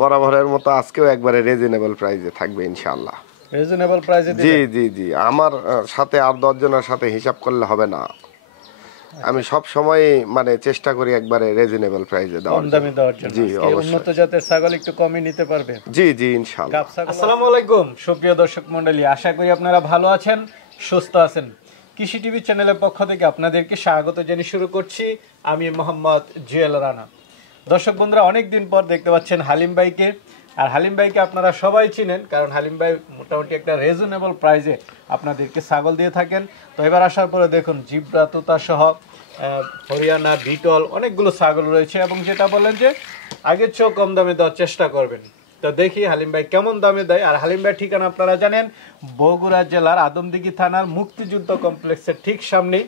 বরাবরের মতো আজকেও একবারে রিজনেবল প্রাইসে থাকবে ইনশাআল্লাহ। রিজনেবল প্রাইসে জি দিবেন? জি জি আমার সাথে আর 10 জনের সাথে হিসাব করলে হবে না। আমি সব সময় মানে চেষ্টা করি একবারে রিজনেবল প্রাইসে দেওয়ার কম জন্য। দামে দেওয়ার জন্য। জি আজকে অবশ্যই। উন্নত জাতের ছাগল একটু কমই নিতে পারবে। জি জি ইনশাআল্লাহ। আসসালামু আলাইকুম সুপ্রিয় দর্শক মণ্ডলী, আশা করি আপনারা ভালো আছেন, সুস্থ আছেন। কৃষি টিভি চ্যানেলের পক্ষ থেকে আপনাদেরকে স্বাগত জানিয়ে শুরু করছি আমি মোহাম্মদ জুয়েল রানা। দর্শক বন্ধুরা, অনেক দিন পর দেখতে পাচ্ছেন হালিম ভাইকে। আর হালিম ভাইকে আপনারা সবাই চিনেন, কারণ হালিম ভাই মোটামুটি একটা রিজনেবল প্রাইসে আপনাদেরকে ছাগল দিয়ে থাকেন। তো এবার আসার পরে দেখুন জিব্রা, তোতা সহ হরিয়ানা, বিটল অনেকগুলো ছাগল রয়েছে, এবং যেটা বললেন যে আগের চেয়েও কম দামে দেওয়ার চেষ্টা করবেন। তো দেখি হালিম ভাই কেমন দামে দেয়। আর হালিম ভাই ঠিকানা আপনারা জানেন, বগুড়া জেলার আদমদিঘি থানার মুক্তিযুদ্ধ কমপ্লেক্সের ঠিক সামনেই।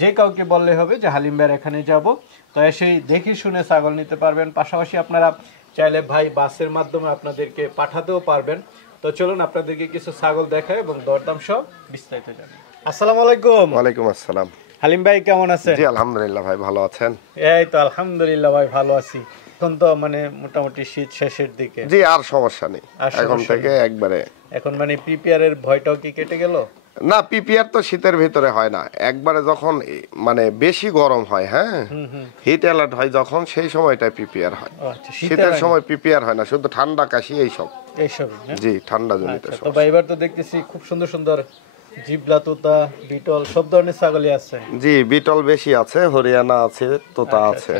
যে কাউকে বললে হবে যে হালিম ভাইয়ের এখানে যাব, তো এসেই দেখি শুনে ছাগল নিতে পারবেন। পাশাপাশি আপনারা চাইলে ভাই বাসের মাধ্যমে আপনাদেরকে পাঠাতেও পারবেন। তো চলুন আপনাদেরকে কিছু ছাগল দেখায় এবং দরদাম সহ বিস্তারিত জানি। আসসালামু আলাইকুম। ওয়ালাইকুম আসসালাম। হালিম ভাই কেমন আছেন? জি আলহামদুলিল্লাহ ভাই, ভালো আছেন? এই তো আলহামদুলিল্লাহ ভাই, ভালো আছি। এখন তো মানে মোটামুটি শীত শেষের দিকে। জি আর সমস্যা নেই, এখন থেকে একবারে এখন মানে প্রিপেয়ারের ভয়টাও কি কেটে গেল? না, পিপিআর তো শীতের ভিতরে হয় না, একবারে যখন মানে বেশি গরম হয়, হ্যাঁ হিট অ্যালার্ট হয় যখন, সেই সময়টায় পিপিআর হয়। শীতের সময় পিপিআর হয় না, শুধু ঠান্ডা কাশি এইসব। জি ঠান্ডা জনিত। তো ভাই এবার তো দেখতেছি খুব সুন্দর সুন্দর জিবলা, তোতা, বিটল সব ধরনের ছাগলই আছে। জি বিটল বেশি আছে, হরিয়ানা আছে, তোতা আছে।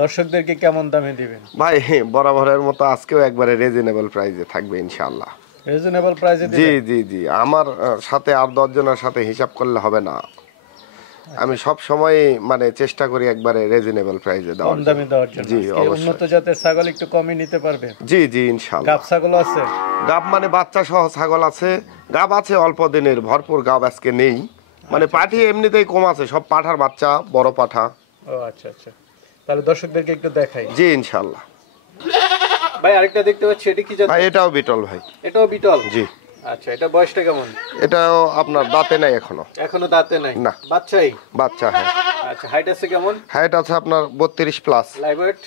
দর্শকদেরকে কেমন দামে দিবেন ভাই? বরাবরের মতো আজকেও একবারে রিজনেবল প্রাইসে থাকবে ইনশাআল্লাহ। রিজনেবল প্রাইসে জি জি জি আমার সাথে আর 10 জনের সাথে হিসাব করলে হবে না। আমি সব সময় মানে চেষ্টা করি একবারে রিজনেবল প্রাইসে দেওয়ার জন্য, কম দামে দেওয়ার জন্য। জি অবশ্যই। উন্নত জাতের ছাগল একটু কমই নিতে পারবে। জি জি ইনশাআল্লাহ। গাব ছাগল আছে? গাব মানে বাচ্চা সহ ছাগল আছে। গাব আছে অল্প দিনের, ভরপুর গাব আজকে নেই। মানে পাঠি এমনিতেই কম আছে, সব পাঠার বাচ্চা, বড় পাঠা। ও আচ্ছা আচ্ছা, তাহলে দর্শকদেরকে একটু দেখাই। জি ইনশাআল্লাহ। ভাই আরেকটা দেখতে পাচ্ছি, এটা কি জাত? ভাই এটাও বিটল ভাই। এটাও বিটল? জি। আচ্ছা, এটা বয়সটা কেমন? এটাও আপনার দাঁতে নাই এখনো। এখনো দাঁতে নাই? না, বাচ্চাই? বাচ্চা। হ্যাঁ। আচ্ছা, হাইট আছে কেমন? হাইট আছে আপনার 32 plus. Live weight?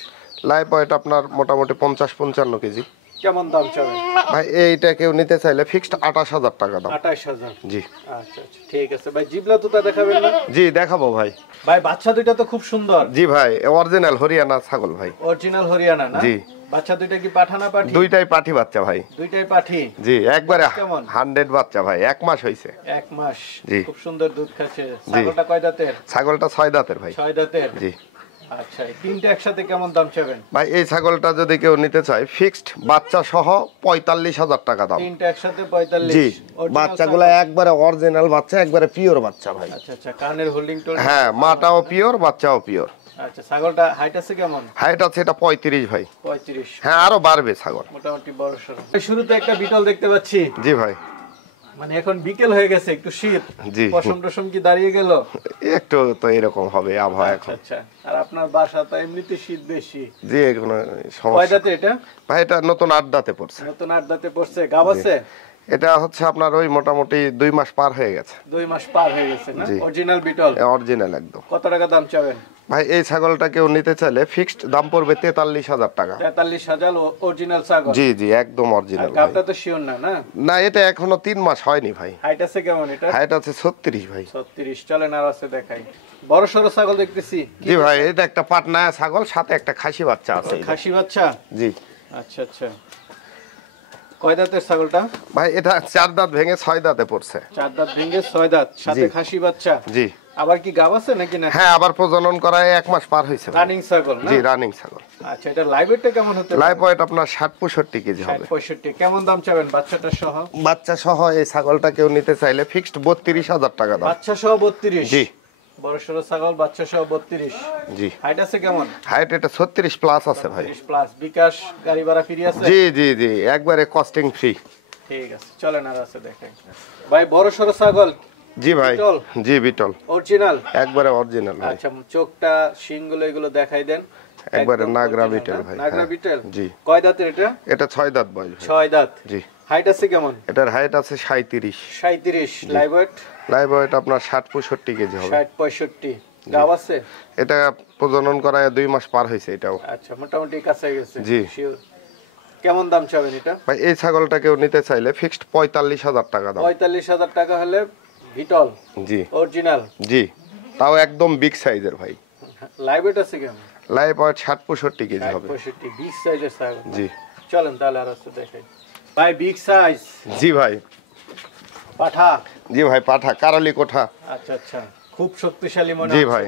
Live weight আপনার মোটামুটি 50-55 কেজি। কেমন দাম চাবেন? ভাই এইটা কেউ নিতে চাইলে ফিক্সড 28,000 টাকা দাম। 28,000? জি। আচ্ছা আচ্ছা, ঠিক আছে ভাই। জিবলা তোতা দেখাবেন না? জি দেখাবো ভাই। ভাই বাচ্চা দুইটা তো খুব সুন্দর। জি ভাই, অরিজিনাল হরিয়ানা ছাগল ভাই। অরিজিনাল হরিয়ানা না? জি। বাচ্চা দুইটা কি পাঠা না পাঠি? দুইটাই পাঠি বাচ্চা ভাই। দুইটাই পাঠি? জি একবারে কেমন? 100 বাচ্চা ভাই, 1 মাস হইছে। 1 মাস? জি। খুব সুন্দর দুধ খাচ্ছে। ছাগলটা কয় দাঁতের? ছাগলটা 6 দাঁতের ভাই। 6 দাঁতের? জি। আচ্ছা, তিনটা একসাথে কেমন দাম চাবেন? ভাই এই ছাগলটা যদি কেউ নিতে চায় ফিক্সড বাচ্চা সহ 45,000 টাকা দাম। তিনটা একসাথে 45? জি। বাচ্চাগুলো একবারে অরিজিনাল বাচ্চা, একবারে পিওর বাচ্চা ভাই। আচ্ছা আচ্ছা, কানের হোল্ডিং টোল? হ্যাঁ, মাটাও পিওর, বাচ্চাও পিওর। আচ্ছা, ছাগলটা হাইট আছে কেমন? হাইট আছে এটা 35 ভাই। 35? হ্যাঁ আরো বাড়বে ছাগল। মোটামুটি বড় সরো। শুরুতে একটা বিটল দেখতে পাচ্ছি। জি ভাই। মানে এখন বিকেল হয়ে গেছে, একটু শীত। জি। পশম টসম কি দাঁড়িয়ে গেল? একটু তো এরকম হবে আবহাওয়া এখন। আচ্ছা, আর আপনার বাসা তো এমনিতে শীত বেশি। জি কোনো কয় সমস্যা। দাঁতে এটা? ভাই এটা নতুন 8 দাঁতে পড়ছে। নতুন 8 দাঁতে পড়ছে। গাব আছে? এটা হচ্ছে আপনার ওই মোটামুটি 2 মাস পার হয়ে গেছে। 2 মাস পার হয়ে গেছে না? Original beetle? অরিজিনাল একদম। কত টাকা দাম চাবেন? ভাই এই ছাগলটা কেউ নিতে চাইলে ফিক্সড দাম পড়বে 43,000 টাকা। 43,000 অরিজিনাল ছাগল? জি জি একদম অরিজিনাল। গাবটা তো শিওর না? না না, এটা এখনো 3 মাস হয়নি ভাই। হাইট আছে কেমন এটা? হাইট আছে 36 ভাই। 36? চলেন আর আছে দেখাই। বড় সরো ছাগল দেখতেছি। জি ভাই, এটা একটা পাটনা ছাগল, সাথে একটা খাসি বাচ্চা আছে। খাসি বাচ্চা? জি। আচ্ছা আচ্ছা, কয় দাঁতের ছাগলটা? ভাই এটা 4 দাঁত ভেঙে 6 দাঁতে পড়ছে। 4 দাঁত ভেঙে 6 দাঁত, সাথে খাসি বাচ্চা? জি। আবার কি গাব আছে নাকি না? হ্যাঁ, আবার প্রজনন করায় 1 মাস পার হইছে। রানিং ছাগল না? জি রানিং ছাগল। আচ্ছা, এটা লাইভ ওয়েটটা কেমন হতে পারে? লাইভ ওয়েট আপনার 60-65 কেজি হবে। 60-65? কেমন দাম চাবেন বাচ্চাটা সহ? বাচ্চা সহ এই ছাগলটা কেউ নিতে চাইলে ফিক্সড 32,000 টাকা দাম। বাচ্চা সহ 32? জি। বড় সরো ছাগল, বাচ্চা সহ 32? জি। হাইট আছে কেমন? হাইট এটা 36 প্লাস আছে ভাই। 36 প্লাস। বিকাশ গাড়ি ভাড়া ফ্রি আছে? জি জি জি একবারে কস্টিং ফ্রি। ঠিক আছে, চলেন আর আছে দেখেন। ভাই বড় সরো ছাগল? জি ভাই। জি বিটল অরিজিনাল? একবারে অরিজিনাল ভাই। আচ্ছা, চোখটা, শিংগুলো এগুলো দেখাই দেন। একবারে নাগরা বিটল ভাই। নাগরা বিটল? জি। কয় দাঁতের এটা? এটা 6 দাঁত বয়স ভাই। 6 দাঁত? জি। হাইট আছে কেমন? এটার হাইট আছে 37। 37? Live weight? লাইভ ওয়েট আপনার 60-65 কেজি হবে। 60-65? গাব আছে? এটা প্রজনন করায় 2 মাস পার হয়েছে এটাও। আচ্ছা, মোটামুটি কাছে গেছে? জি। শিওর? কেমন দাম চাবেন এটা? ভাই এই ছাগলটা কেউ নিতে চাইলে ফিক্সড 45,000 টাকা দাম। 45,000 টাকা হলে বিটল জি অরিজিনাল। জি, তাও একদম বিগ সাইজের ভাই। লাইভ ওয়েট আছে কেমন? লাইভ ওয়েট 60-65 কেজি হবে। 65 বিগ সাইজের ছাগল। জি চলেন তাহলে আর আছে দেখাই ভাই। Big size. জি ভাই। পাঠা। জি ভাই পাঠা, কারালি কোঠা। আচ্ছা আচ্ছা, খুব শক্তিশালী মনে জি হচ্ছে। ভাই।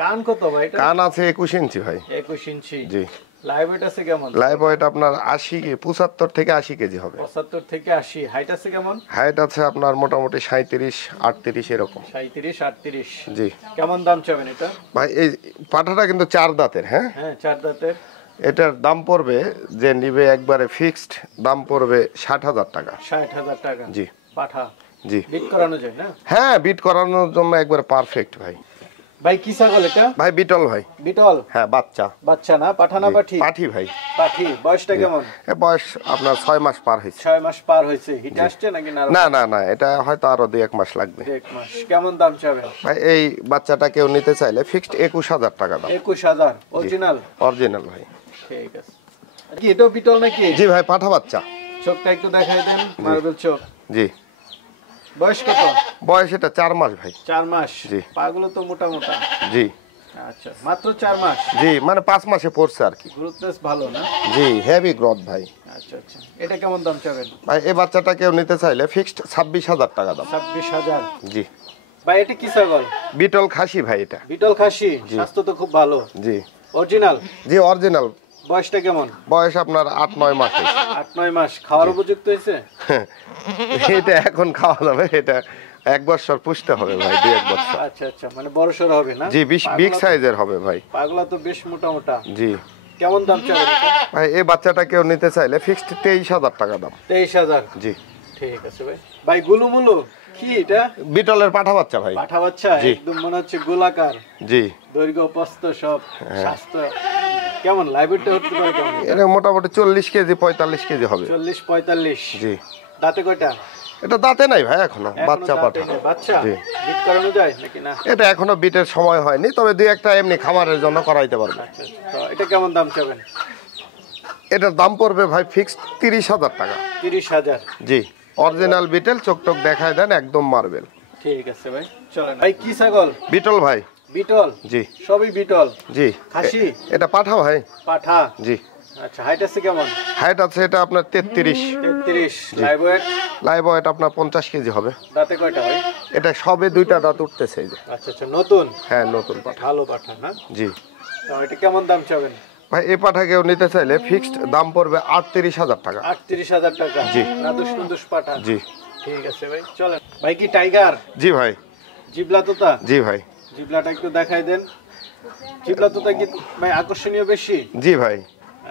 কান কত ভাই এটা? কান আছে 21 ইঞ্চি ভাই। 21 ইঞ্চি। জি। লাইভ ওয়েট আছে কেমন? লাইভ ওয়েট আপনার 75 থেকে 80 কেজি হবে। 75 থেকে 80। হাইট আছে কেমন? হাইট আছে আপনার মোটামুটি 37-38 এরকম। 37-38। জি। কেমন দাম চাবেন এটা? ভাই এই পাঠাটা কিন্তু 4 দাঁতের। হ্যাঁ হ্যাঁ 4 দাঁতের। এটার দাম পড়বে, যে নিবে একবারে ফিক্সড দাম পড়বে 60,000 টাকা। 60,000 টাকা। জি। পাঠা। জি। বিট করানো যায় না? হ্যাঁ বিট করানোর জন্য একবারে পারফেক্ট ভাই। ভাই কি ছাগল এটা? ভাই বিটল ভাই। বিটল। হ্যাঁ বাচ্চা। বাচ্চা না? পাঠা না পাঠি? পাঠি ভাই। পাঠি। বয়সটা কেমন? এ বয়স আপনার 6 মাস পার হয়েছে। 6 মাস পার হয়েছে। হিট আসছে নাকি না? না না না, এটা হয়তো আরো 2-1 মাস লাগবে। 1 মাস। কেমন দাম চাবেন? ভাই এই বাচ্চাটা কেউ নিতে চাইলে ফিক্সড 21,000 টাকা দাম। 21,000 অরিজিনাল। অরিজিনাল ভাই। ঠিক আছে। কি এটা বিটল নাকি? জি ভাই পাঠা বাচ্চা। চোখটা একটু দেখাই দেন। মার্বেল চোখ। জি। বয়স কত? বয়স এটা 4 মাস ভাই। 4 মাস। জি। পাগুলো তো মোটা মোটা। জি আচ্ছা, মাত্র 4 মাস। জি, মানে 5 মাসে পড়ছে আর কি। গ্রোথনেস ভালো না? জি, হেভি গ্রোথ ভাই। আচ্ছা আচ্ছা, এটা কেমন দাম চাবেন? ভাই এই বাচ্চাটা কেউ নিতে চাইলে ফিক্সড 26,000 টাকা দাম। 26,000। জি। ভাই এটা কি ছাগল? বিটল খাসি ভাই এটা। বিটল খাসি। স্বাস্থ্য তো খুব ভালো। জি। অরিজিনাল। জি অরিজিনাল। বয়সটা কেমন? বয়স আপনার 8-9 মাস হয়েছে। 8-9 মাস। খাওয়ার উপযুক্ত হয়েছে? এটা এখন খাওয়া যাবে, এটা 1 বছর পুষতে হবে ভাই, 2-1 বছর। আচ্ছা আচ্ছা, মানে বড়সড় হবে না? জি বিগ সাইজের হবে ভাই। পাগলা তো বেশ মোটা মোটা। জি। কেমন দাম চাবেন এটা? ভাই এই বাচ্চাটা কেউ নিতে চাইলে ফিক্সড 23,000 টাকা দাম। 23,000। জি। ঠিক আছে ভাই। ভাই গুলুমুলু কি এটা? বিটলের পাঠা বাচ্চা ভাই। পাঠা বাচ্চা। জি। একদম মনে হচ্ছে গোলাকার। জি। দৈর্ঘ্য প্রস্থ সব। স্বাস্থ্য কেমন? লাইভটা হতে পারে কেমন? এটা মোটামুটি 40 কেজি 45 কেজি হবে। 40-45। জি। দাঁতে কয়টা? এটা দাঁতে নাই ভাই এখনো, বাচ্চা পাঠা। বাচ্চা। জি। বিট করানো যায় নাকি না? এটা এখনো বিটের সময় হয়নি, তবে 2-1টা এমনি খামারের জন্য করাইতে পারবে। আচ্ছা আচ্ছা। তো এটা কেমন দাম চাবেন? এটার দাম পড়বে ভাই ফিক্সড 30,000 টাকা। 30,000। জি। অরিজিনাল বিটেল, চোখ টোক দেখায় দেন, একদম মার্বেল। ঠিক আছে ভাই, চলেন। ভাই কি ছাগল? বিটল ভাই। বিটল। জি। সবই বিটল। জি। খাসি? এটা পাঠা ভাই। পাঠা। জি। আচ্ছা, হাইট আছে কেমন? হাইট আছে এটা আপনার 33। 33। Live weight? লাইভ ওয়েট আপনার 50 কেজি হবে। দাঁতে কয়টা ভাই? এটা সবে 2টা দাঁত উঠতেছে এই যে। আচ্ছা আচ্ছা, নতুন? হ্যাঁ নতুন পাঠা। ভালো পাঠা না? জি। তো এটা কেমন দাম চাবেন? ভাই এই পাঠা কেউ নিতে চাইলে ফিক্সড দাম পড়বে 38,000 টাকা। 38,000 টাকা। জি। নাদুস নুদুস পাঠা। জি। ঠিক আছে ভাই, চলেন। ভাই কি টাইগার? জি ভাই। জিবলা তোতা? জি ভাই। জিবলাটা একটু দেখাই দেন। জিবলা তোতা কি ভাই আকর্ষণীয় বেশি? জি ভাই।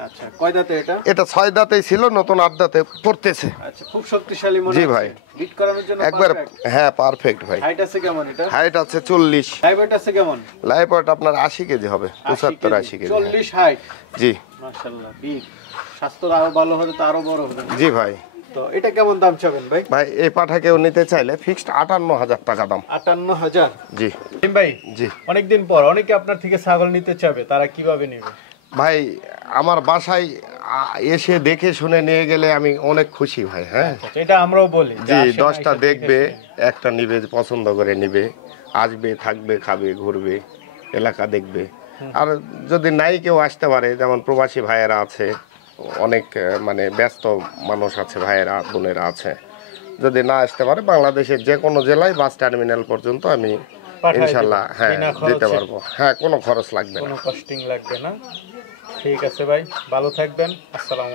আচ্ছা, কয় দাঁতে এটা? এটা 6 দাঁতেই ছিল, নতুন 8 দাঁতে পড়তেছে। আচ্ছা, খুব শক্তিশালী মনে জি হচ্ছে। ভাই। বিট করানোর জন্য একবার perfect। হ্যাঁ পারফেক্ট ভাই। হাইট আছে কেমন এটা? হাইট আছে 40। লাইভ ওয়েট আছে কেমন? লাইভ ওয়েট আপনার 80 কেজি হবে। 75-80 কেজি। 40 হাইট। জি। মাশাআল্লাহ, বিগ। স্বাস্থ্য আরো ভালো হলে তো আরো বড় হবে। জি ভাই। তো এটা কেমন দাম চাবেন ভাই? ভাই এই পাঠা কেউ নিতে চাইলে ফিক্সড 58,000 টাকা দাম। 58,000। জি। ভাই জি। অনেকদিন পর অনেকে আপনার থেকে ছাগল নিতে চাবে, তারা কিভাবে নেবে? ভাই আমার বাসায় এসে দেখে শুনে নিয়ে গেলে আমি অনেক খুশি ভাই। হ্যাঁ আচ্ছা, এটা আমরাও বলি যে জি, আসেন, 10টা এসে দেখবে, দেখে শুনে। একটা নিবে, পছন্দ করে নিবে, আসবে, থাকবে, খাবে, ঘুরবে, এলাকা দেখবে। আর যদি নাই কেউ আসতে পারে, যেমন প্রবাসী ভাইয়েরা আছে, অনেক মানে ব্যস্ত মানুষ আছে, ভাইয়েরা বোনেরা আছে, যদি না আসতে পারে বাংলাদেশের যে কোনো জেলায় বাস টার্মিনাল পর্যন্ত আমি পাঠায় ইনশাল্লাহ দিবেন, হ্যাঁ বিনা খরচে। দিতে পারবো। হ্যাঁ কোনো খরচ লাগবে না। কোনো কস্টিং লাগবে না। ঠিক আছে ভাই, ভালো থাকবেন। আসসালামু